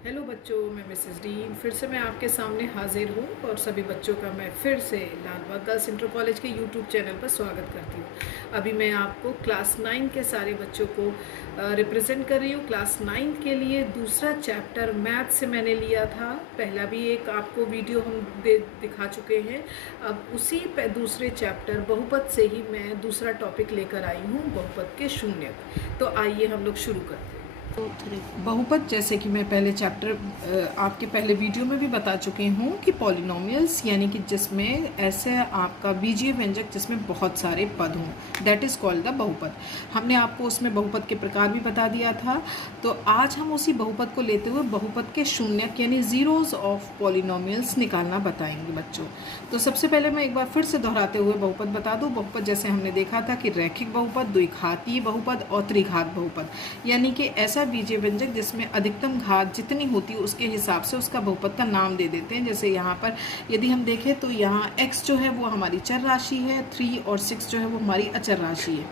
Hello बच्चों, मैं Mrs dean फिर से मैं आपके सामने हाजिर हूँ और सभी बच्चों का मैं फिर से लालबाग गर्ल्स इंटर कॉलेज के यूट्यूब चैनल पर स्वागत करती हूँ। अभी मैं आपको क्लास 9 के सारे बच्चों को रिप्रेजेंट कर रही हूँ। क्लास 9 के लिए दूसरा चैप्टर मैथ से मैंने लिया था। पहला भी एक आपको वीडियो हम दिखा चुके हैं। अब उसी दूसरे चैप्टर बहुपद से ही मैं दूसरा टॉपिक लेकर आई हूँ, बहुपद के शून्य। तो आइए हम लोग शुरू करते हैं। बहुपद, जैसे कि मैं पहले चैप्टर आपके पहले वीडियो में भी बता चुकी हूँ कि पॉलिनोमियल्स यानी कि जिसमें ऐसे आपका बीजीय व्यंजक जिसमें बहुत सारे पद हों, दैट इज़ कॉल्ड द बहुपद। हमने आपको उसमें बहुपद के प्रकार भी बता दिया था। तो आज हम उसी बहुपद को लेते हुए बहुपद के शून्यक यानी जीरोज ऑफ पॉलिनोमियल्स निकालना बताएंगे बच्चों। तो सबसे पहले मैं एक बार फिर से दोहराते हुए बहुपद बता दूँ। बहुपद जैसे हमने देखा था कि रैखिक बहुपद, द्विघातीय बहुपद और त्रिघात बहुपद, यानी कि ऐसा बीजीय व्यंजक जिसमें अधिकतम घात जितनी होती है उसके हिसाब से उसका बहुपद का नाम दे देते हैं। जैसे यहाँ पर यदि हम देखें तो यहाँ x जो है वो हमारी चर राशि है, 3 और 6 जो है वो हमारी अचर राशि है।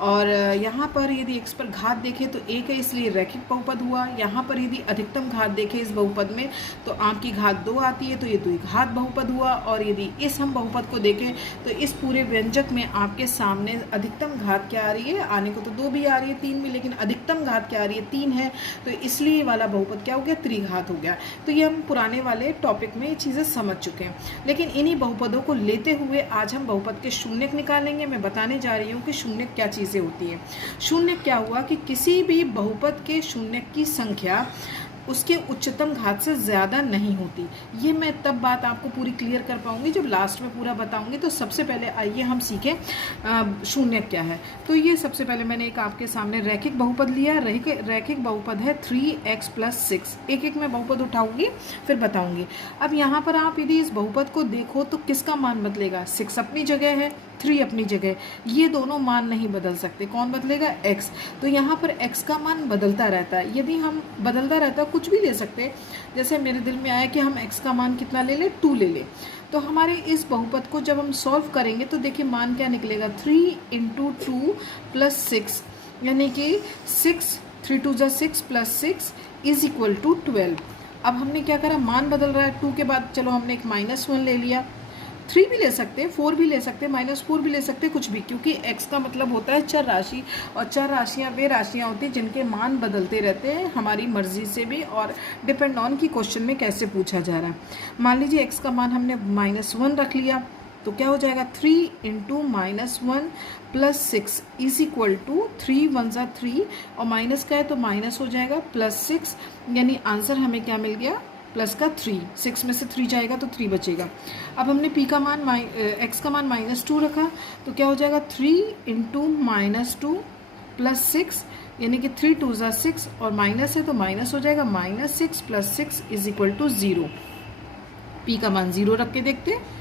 और यहाँ पर यदि x पर घात देखें तो 1 है, इसलिए रैखिक बहुपद हुआ। यहाँ पर यदि अधिकतम घात देखें इस बहुपद में तो आम की घात 2 आती है, तो ये द्विघात बहुपद हुआ। और यदि इस हम बहुपद को देखें तो इस पूरे व्यंजक में आपके सामने अधिकतम घात क्या आ रही है, आने को तो 2 भी आ रही है, 3 भी, लेकिन अधिकतम घात क्या आ रही है, 3 है। तो इसलिए वाला बहुपद क्या हो गया, त्रिघात हो गया। तो ये हम पुराने वाले टॉपिक में ये चीज़ें समझ चुके हैं। लेकिन इन्हीं बहुपदों को लेते हुए आज हम बहुपद के शून्यक निकालेंगे। मैं बताने जा रही हूँ कि शून्यक क्या चीज़ें होती हैं। शून्यक क्या हुआ कि किसी भी बहुपद के शून्यक की संख्या उसके उच्चतम घात से ज़्यादा नहीं होती। ये मैं तब बात आपको पूरी क्लियर कर पाऊंगी जब लास्ट में पूरा बताऊंगी। तो सबसे पहले आइए हम सीखें शून्यक क्या है। तो ये सबसे पहले मैंने एक आपके सामने रैखिक बहुपद लिया। रैखिक बहुपद है 3x + 6। एक एक मैं बहुपद उठाऊंगी फिर बताऊंगी। अब यहाँ पर आप यदि इस बहुपद को देखो तो किसका मान बदलेगा, 6 अपनी जगह है, 3 अपनी जगह। ये दोनों मान नहीं बदल सकते। कौन बदलेगा, x। तो यहाँ पर x का मान बदलता रहता है। यदि हम बदलता रहता है, कुछ भी ले सकते, जैसे मेरे दिल में आया कि हम x का मान कितना ले लें, 2 ले लें। तो हमारे इस बहुपद को जब हम सॉल्व करेंगे तो देखिए मान क्या निकलेगा, 3 × 2 + 6, यानी कि 6, 3 × 2 = 6 + 6 = 12। अब हमने क्या करा, मान बदल रहा है। 2 के बाद चलो हमने एक -1 ले लिया। 3 भी ले सकते हैं, 4 भी ले सकते हैं, -4 भी ले सकते हैं, कुछ भी, क्योंकि x का मतलब होता है चर राशि। और चर राशियाँ वे राशियाँ होती हैं जिनके मान बदलते रहते हैं हमारी मर्जी से भी, और डिपेंड ऑन की क्वेश्चन में कैसे पूछा जा रहा है। मान लीजिए x का मान हमने -1 रख लिया तो क्या हो जाएगा, 3 × -1 + 6 = 3 × 1 = 3, और माइनस का है तो माइनस हो जाएगा, +6, यानी आंसर हमें क्या मिल गया, प्लस का 3। 6 में से 3 जाएगा तो 3 बचेगा। अब हमने p का मान x का मान -2 रखा तो क्या हो जाएगा, 3 × -2 + 6, यानी कि 3 × 2 = 6, और माइनस है तो माइनस हो जाएगा, -6 + 6 = 0। p का मान 0 रख के देखते हैं,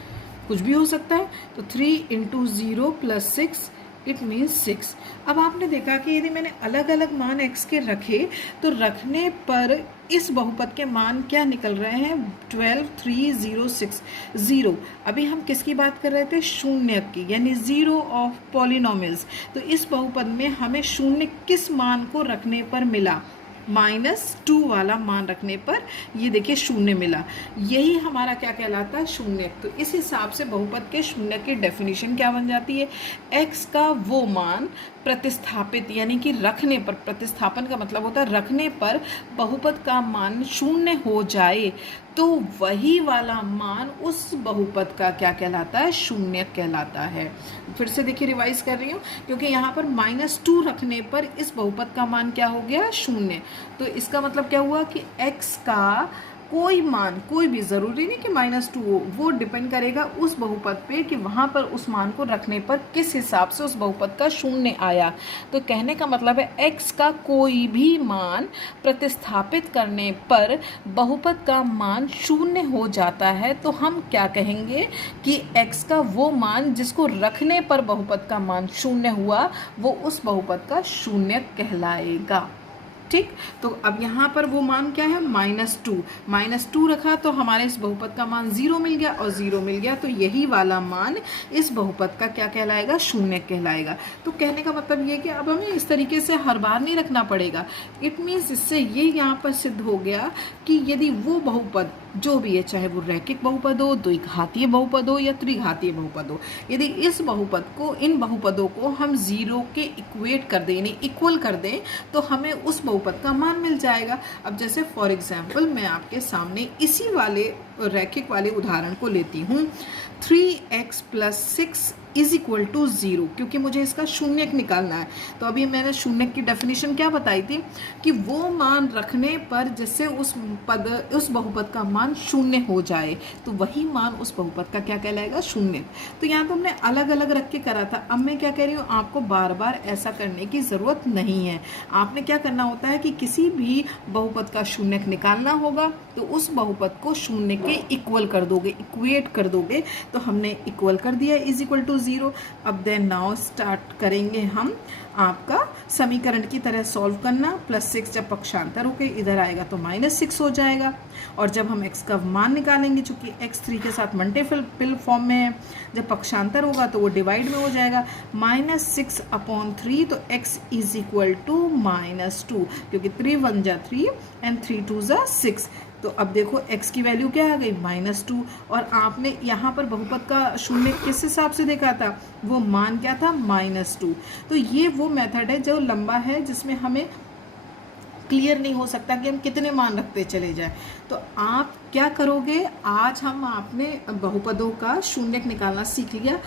कुछ भी हो सकता है। तो 3 × 0 + 6 इट मीन्स 6। अब आपने देखा कि यदि मैंने अलग अलग मान x के रखे तो रखने पर इस बहुपद के मान क्या निकल रहे हैं, 12, 3, 0, 6, 0। अभी हम किसकी बात कर रहे थे, शून्यक की, यानी जीरो ऑफ पॉलिनोमियल्स। तो इस बहुपद में हमें शून्य किस मान को रखने पर मिला, -2 वाला मान रखने पर ये देखिए शून्य मिला। यही हमारा क्या कहलाता है, शून्यक। तो इस हिसाब से बहुपद के शून्य की डेफिनेशन क्या बन जाती है, x का वो मान प्रतिस्थापित, यानी कि रखने पर, प्रतिस्थापन का मतलब होता है रखने पर बहुपद का मान शून्य हो जाए तो वही वाला मान उस बहुपद का क्या कहलाता है, शून्यक कहलाता है। फिर से देखिए रिवाइज कर रही हूँ, क्योंकि यहाँ पर -2 रखने पर इस बहुपद का मान क्या हो गया, शून्य। तो इसका मतलब क्या हुआ कि x का कोई मान, कोई भी, ज़रूरी नहीं कि -2 हो, वो डिपेंड करेगा उस बहुपद पे कि वहाँ पर उस मान को रखने पर किस हिसाब से उस बहुपद का शून्य आया। तो कहने का मतलब है x का कोई भी मान प्रतिस्थापित करने पर बहुपद का मान शून्य हो जाता है। तो हम क्या कहेंगे कि x का वो मान जिसको रखने पर बहुपद का मान शून्य हुआ वो उस बहुपद का शून्यक कहलाएगा। ठीक। तो अब यहाँ पर वो मान क्या है, -2 रखा तो हमारे इस बहुपद का मान 0 मिल गया, और 0 मिल गया तो यही वाला मान इस बहुपद का क्या कहलाएगा, शून्य कहलाएगा। तो कहने का मतलब ये कि अब हमें इस तरीके से हर बार नहीं रखना पड़ेगा। इट मीन्स इससे ये यहाँ पर सिद्ध हो गया कि यदि वो बहुपद जो भी है, चाहे वो रैखिक बहुपद हो, द्विघातीय बहुपद हो या त्रिघातीय बहुपद हो, यदि इस बहुपद को, इन बहुपदों को हम 0 के इक्वेट कर दें, यानी इक्वल कर दें, तो हमें उस बहुपद का मान मिल जाएगा। अब जैसे फॉर एग्जाम्पल मैं आपके सामने इसी वाले रैखिक वाले उदाहरण को लेती हूँ, 3x + 6 = 0, क्योंकि मुझे इसका शून्यक निकालना है। तो अभी मैंने शून्यक की डेफिनेशन क्या बताई थी कि वो मान रखने पर जिससे उस बहुपद का मान शून्य हो जाए, तो वही मान उस बहुपद का क्या कहलाएगा, शून्य। तो यहाँ तो हमने अलग अलग रख के करा था। अब मैं क्या कह रही हूँ, आपको बार बार ऐसा करने की ज़रूरत नहीं है। आपने क्या करना होता है कि किसी भी बहुपद का शून्यक निकालना होगा तो उस बहुपद को शून्य के इक्वल कर दोगे, इक्वेट कर दोगे। तो हमने इक्वल कर दिया = 0। अब देन नाउ स्टार्ट करेंगे हम आपका समीकरण की तरह सॉल्व करना। +6 जब पक्षांतर होकर इधर आएगा तो -6 हो जाएगा, और जब हम x का मान निकालेंगे, चूंकि x 3 के साथ मल्टीपल फॉर्म में है, जब पक्षांतर होगा तो वो डिवाइड में हो जाएगा, -6/3, तो x = -2, क्योंकि 3 1 जा 3 and 3 2 जा 6। तो अब देखो x की वैल्यू क्या आ गई, -2। और आपने यहाँ पर बहुपद का शून्य किस हिसाब से देखा था, वो मान क्या था, -2। तो ये वो मेथड है जो लंबा है, जिसमें हमें क्लियर नहीं हो सकता कि हम कितने मान रखते चले जाए। तो आप क्या करोगे, आज हम आपने बहुपदों का शून्यक निकालना सीख लिया।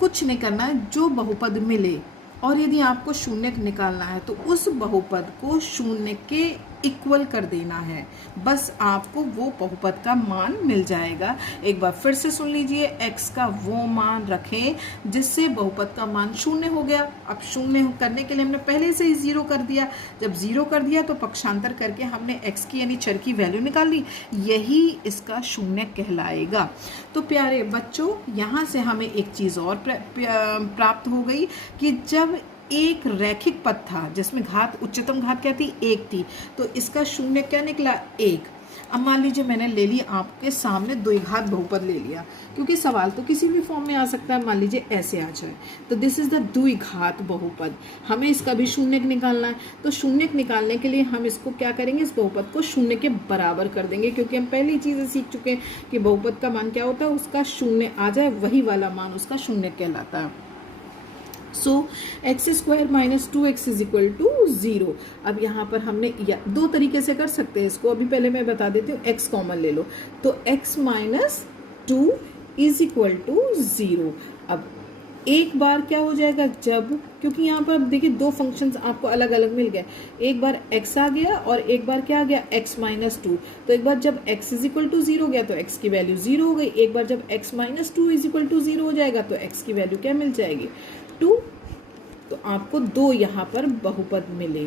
कुछ नहीं करना है, जो बहुपद मिले और यदि आपको शून्यक निकालना है तो उस बहुपद को शून्य के इक्वल कर देना है, बस आपको वो बहुपद का मान मिल जाएगा। एक बार फिर से सुन लीजिए, x का वो मान रखें जिससे बहुपद का मान शून्य हो गया। अब शून्य करने के लिए हमने पहले से ही 0 कर दिया। जब 0 कर दिया तो पक्षांतर करके हमने x की यानी चर की वैल्यू निकाल ली, यही इसका शून्य कहलाएगा। तो प्यारे बच्चों, यहाँ से हमें एक चीज़ और प्राप्त हो गई कि जब एक रैखिक पद था जिसमें घात, उच्चतम घात क्या थी, 1 थी, तो इसका शून्य क्या निकला, 1। अब मान लीजिए मैंने ले ली आपके सामने द्विघात बहुपद ले लिया, क्योंकि सवाल तो किसी भी फॉर्म में आ सकता है। मान लीजिए ऐसे आ जाए, तो दिस इज द द्विघात बहुपद, हमें इसका भी शून्यक निकालना है। तो शून्यक निकालने के लिए हम इसको क्या करेंगे, इस बहुपद को शून्य के बराबर कर देंगे, क्योंकि हम पहली चीज़ें सीख चुके हैं कि बहुपद का मान क्या होता है, उसका शून्य आ जाए, वही वाला मान उसका शून्य कहलाता है। सो x² - 2x = 0। अब यहाँ पर हमने दो तरीके से कर सकते हैं इसको, अभी पहले मैं बता देती हूँ। x कॉमन ले लो, तो x - 2 = 0। अब एक बार क्या हो जाएगा, जब, क्योंकि यहाँ पर देखिए दो फंक्शंस आपको अलग अलग मिल गए, एक बार x आ गया और एक बार क्या आ गया, x - 2। तो एक बार जब x = 0 गया तो x की वैल्यू 0 हो गई, एक बार जब x - 2 = 0 हो जाएगा तो x की वैल्यू क्या मिल जाएगी, 2। तो आपको दो यहाँ पर बहुपद मिले,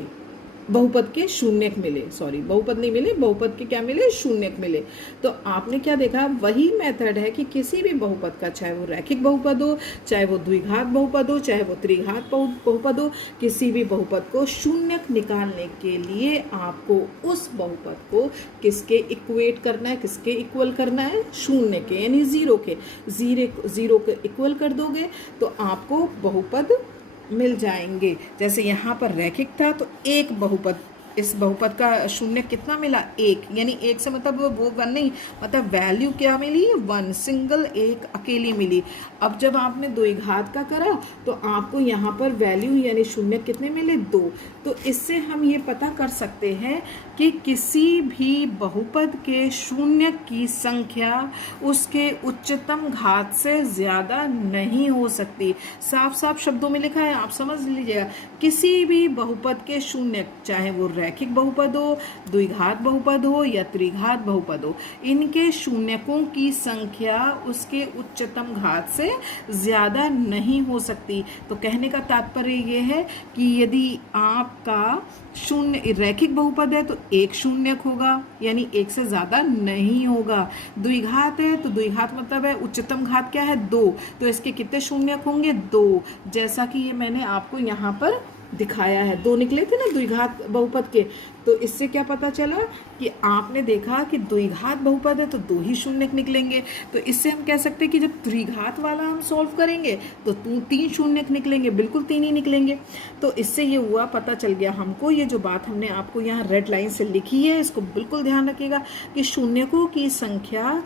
बहुपद के शून्यक मिले, सॉरी बहुपद नहीं मिले, बहुपद के क्या मिले, शून्यक मिले। तो आपने क्या देखा, वही मेथड है कि किसी भी बहुपद का, चाहे वो रैखिक बहुपद हो, चाहे वो द्विघात बहुपद हो, चाहे वो त्रिघात बहुपद हो, किसी भी बहुपद को शून्यक निकालने के लिए आपको उस बहुपद को किसके इक्वेट करना है, किसके इक्वल करना है, शून्य के, यानी 0 के। 0 के इक्वल कर दोगे तो आपको बहुपद मिल जाएंगे। जैसे यहाँ पर रैखिक था तो एक बहुपद, इस बहुपद का शून्य कितना मिला, 1, यानी 1 से मतलब वो 1 नहीं, मतलब वैल्यू क्या मिली, 1, सिंगल एक अकेली मिली। अब जब आपने द्विघात का करा तो आपको यहाँ पर वैल्यू यानी शून्य कितने मिले, 2। तो इससे हम ये पता कर सकते हैं कि किसी भी बहुपद के शून्य की संख्या उसके उच्चतम घात से ज़्यादा नहीं हो सकती। साफ साफ शब्दों में लिखा है, आप समझ लीजिएगा। किसी भी बहुपद के शून्य, चाहे वो रैखिक बहुपद हो, द्विघात बहुपद हो या त्रिघात बहुपद हो, इनके शून्यकों की संख्या उसके उच्चतम घात से ज़्यादा नहीं हो सकती। तो कहने का तात्पर्य ये है कि यदि आपका शून्य रैखिक बहुपद है तो एक शून्यक होगा, यानी 1 से ज़्यादा नहीं होगा। द्विघात है तो द्विघात मतलब है उच्चतम घात क्या है, 2, तो इसके कितने शून्यक होंगे, 2। जैसा कि ये मैंने आपको यहाँ पर दिखाया है। 2 निकले थे ना द्विघात बहुपद के, तो इससे क्या पता चला कि आपने देखा कि द्विघात बहुपद है तो 2 ही शून्यक निकलेंगे। तो इससे हम कह सकते हैं कि जब त्रिघात वाला हम सॉल्व करेंगे तो 3 शून्यक निकलेंगे, बिल्कुल 3 ही निकलेंगे। तो इससे ये हुआ, पता चल गया हमको, ये जो बात हमने आपको यहाँ रेड लाइन से लिखी है इसको बिल्कुल ध्यान रखिएगा कि शून्यकों की संख्या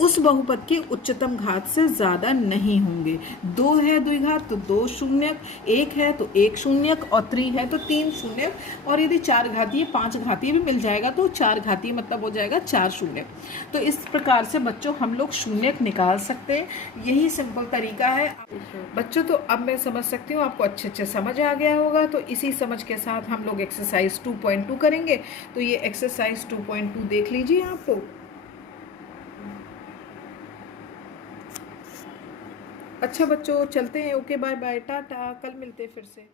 उस बहुपद के उच्चतम घात से ज़्यादा नहीं होंगे। 2 है द्विघात तो 2 शून्यक, 1 है तो 1 शून्यक और 3 है तो 3 शून्यक, और यदि 4 घातीय 5 घातीय भी मिल जाएगा तो 4 घातीय मतलब हो जाएगा 4 शून्यक। तो इस प्रकार से बच्चों हम लोग शून्यक निकाल सकते हैं। यही सिंपल तरीका है बच्चों। तो अब मैं समझ सकती हूँ आपको अच्छे समझ आ गया होगा। तो इसी समझ के साथ हम लोग एक्सरसाइज 2.2 करेंगे। तो ये एक्सरसाइज 2.2 देख लीजिए आप लोग। अच्छा बच्चों, चलते हैं। ओके, बाय बाय, टाटा, कल मिलते हैं फिर से।